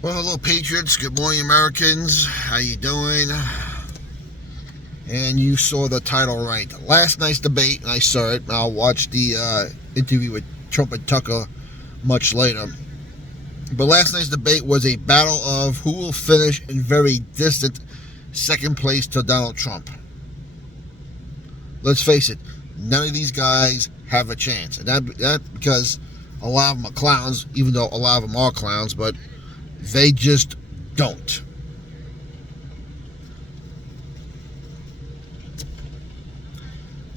Well, hello, Patriots. Good morning, Americans. How you doing? And you saw the title right. Last night's debate, and I saw it. I'll watch the interview with Trump and Tucker much later. But last night's debate was a battle of who will finish in very distant second place to Donald Trump. Let's face it, none of these guys have a chance. And that because a lot of them are clowns, even though a lot of them are clowns, but they just don't.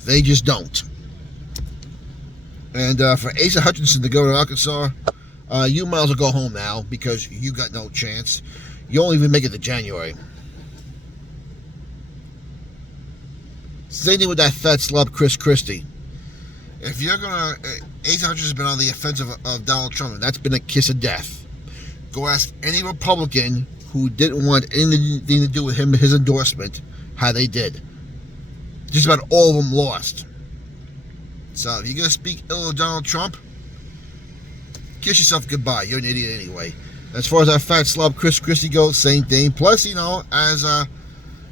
They just don't. And for Asa Hutchinson, the governor of Arkansas, you might as well go home now because you got no chance. You won't even make it to January. Same thing with that fat slob Chris Christie. If you're gonna, Asa Hutchinson's been on the offensive of Donald Trump, and that's been a kiss of death. Go ask any Republican who didn't want anything to do with him, his endorsement, how they did. Just about all of them lost. So if you're going to speak ill of Donald Trump, kiss yourself goodbye. You're an idiot anyway. As far as that fat slob Chris Christie goes, same thing. Plus, as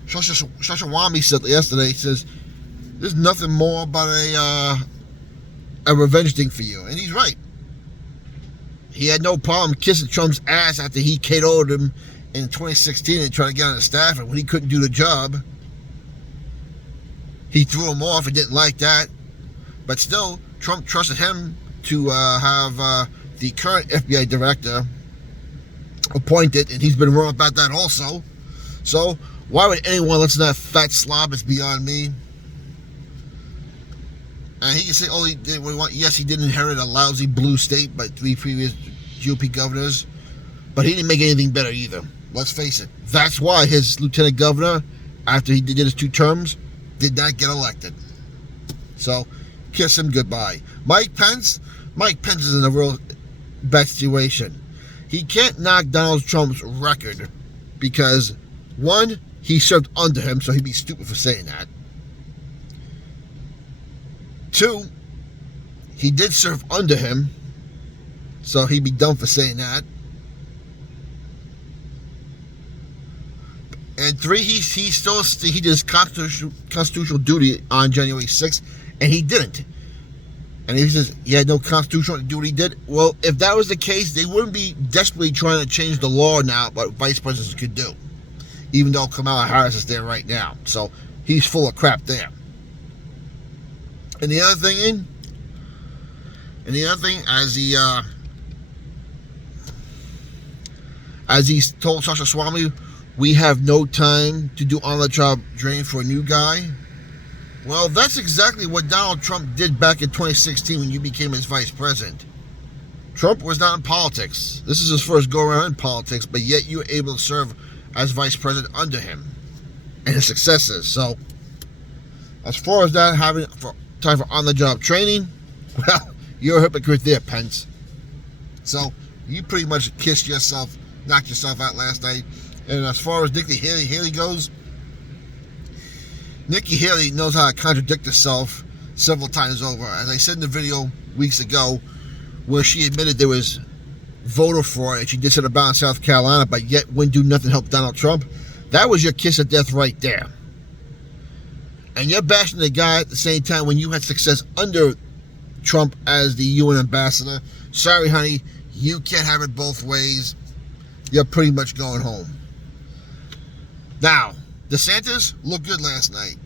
Shashawami said yesterday, he says, there's nothing more but a revenge thing for you. And he's right. He had no problem kissing Trump's ass after he KO'd him in 2016 and tried to get on the staff, and when he couldn't do the job, he threw him off and didn't like that. But still, Trump trusted him to have the current FBI director appointed, and he's been wrong about that also. So why would anyone listen to that fat slob? It's beyond me. And he can say, oh, he did what he want. Yes, he did inherit a lousy blue state by 3 previous GOP governors, but he didn't make anything better either. Let's face it. That's why his lieutenant governor, after he did his 2 terms, did not get elected. So, kiss him goodbye. Mike Pence is in a real bad situation. He can't knock Donald Trump's record because, 1, he served under him, so he'd be stupid for saying that. 2, he did serve under him, so he'd be dumb for saying that. And 3, he did his constitutional duty on January 6th, and he didn't. And he says he had no constitutional to do what he did. Well, if that was the case, they wouldn't be desperately trying to change the law now what vice presidents could do, even though Kamala Harris is there right now. So he's full of crap there. And the other thing, as he told Sasha Swamy, we have no time to do on-the-job training for a new guy. Well, that's exactly what Donald Trump did back in 2016 when you became his vice president. Trump was not in politics. This is his first go-around in politics, but yet you were able to serve as vice president under him and his successors. So, as far as that having time for on-the-job training, well, you're a hypocrite there, Pence. So, you pretty much knocked yourself out last night. And as far as Nikki Haley goes, Nikki Haley knows how to contradict herself several times over. As I said in the video weeks ago, where she admitted there was voter fraud and she did something about in South Carolina, but yet wouldn't do nothing to help Donald Trump, that was your kiss of death right there. And you're bashing the guy at the same time when you had success under Trump as the UN ambassador. Sorry, honey, you can't have it both ways. You're pretty much going home. Now, DeSantis looked good last night.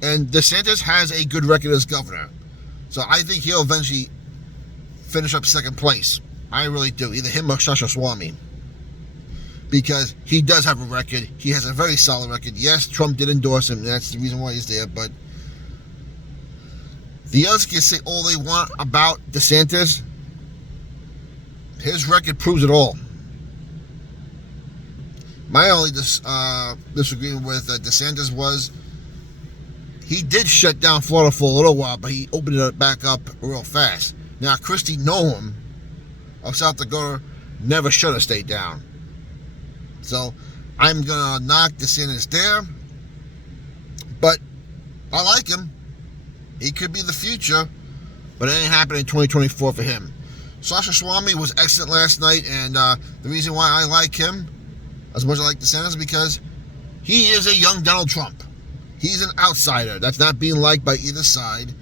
And DeSantis has a good record as governor. So I think he'll eventually finish up second place. I really do. Either him or Sasha Swamy. Because he does have a record. He has a very solid record. Yes, Trump did endorse him. That's the reason why he's there. But the others can say all they want about DeSantis. His record proves it all. My only disagreement with DeSantis was he did shut down Florida for a little while, but he opened it back up real fast. Now, Kristi Noem of South Dakota never shut a state down. So, I'm going to knock DeSantis there. But I like him. He could be the future, but it ain't happening in 2024 for him. Sasha Swamy was excellent last night, and the reason why I like him as much as I like DeSantis is because he is a young Donald Trump. He's an outsider that's not being liked by either side.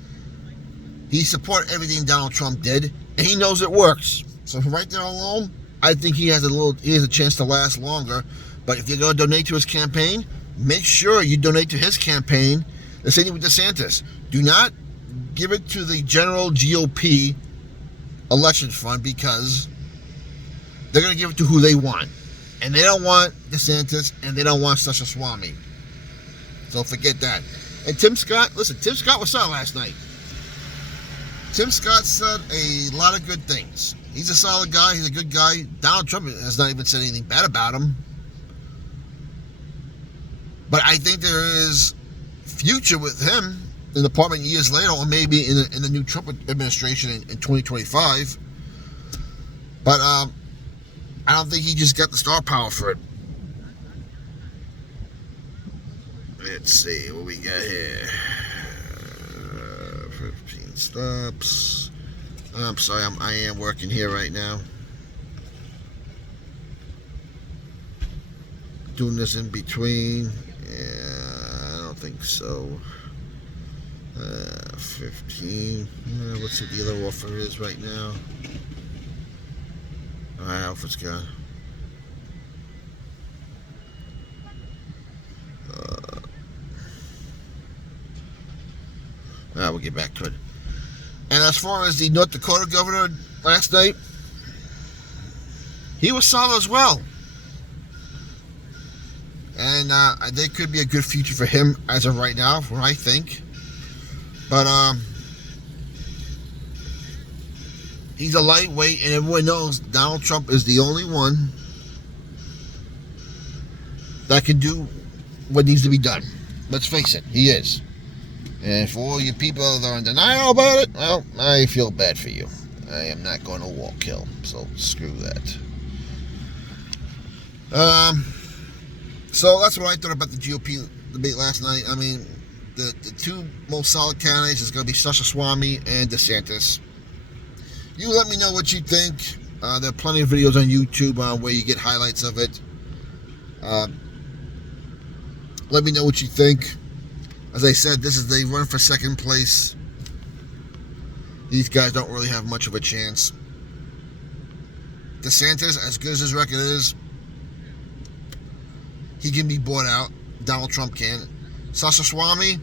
He supported everything Donald Trump did, and he knows it works. So right there alone, I think he has a chance to last longer. But if you're going to donate to his campaign, make sure you donate to his campaign. The same thing with DeSantis. Do not give it to the general GOP election fund, because they're going to give it to who they want. And they don't want DeSantis, and they don't want Sasha Swamy. So forget that. And Tim Scott, listen, Tim Scott was solid last night. Tim Scott said a lot of good things. He's a solid guy. He's a good guy. Donald Trump has not even said anything bad about him. But I think there is future with him in the Parliament years later, or maybe in the new Trump administration in 2025. But I don't think he just got the star power for it. Let's see what we got here. 15 stops. I'm sorry, I am working here right now. Doing this in between. Yeah, I don't think so. 15. What's the dealer offer is right now? Alright, Alfred's gone. We'll get back to it. And as far as the North Dakota governor last night, he was solid as well. And there could be a good future for him as of right now, what I think. But he's a lightweight, and everyone knows Donald Trump is the only one that can do what needs to be done. Let's face it, he is. And for all you people that are in denial about it, well, I feel bad for you. I am not going to walk kill, so screw that. So that's what I thought about the GOP debate last night. I mean, the two most solid candidates is going to be Sasha Swamy and DeSantis. You let me know what you think. There are plenty of videos on YouTube where you get highlights of it. Let me know what you think. As I said, they run for second place. These guys don't really have much of a chance. DeSantis, as good as his record is, he can be bought out. Donald Trump can. Sasha Swamy,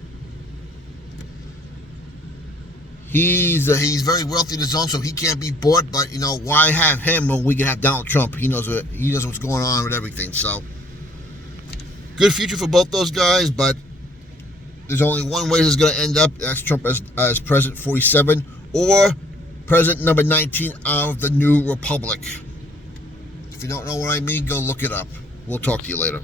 he's very wealthy in his own, so he can't be bought. But you know, why have him when we can have Donald Trump? He knows what's going on with everything. So good future for both those guys, but there's only one way this is going to end up. That's Trump as President 47 or President number 19 of the new republic. If you don't know what I mean, go look it up. We'll talk to you later.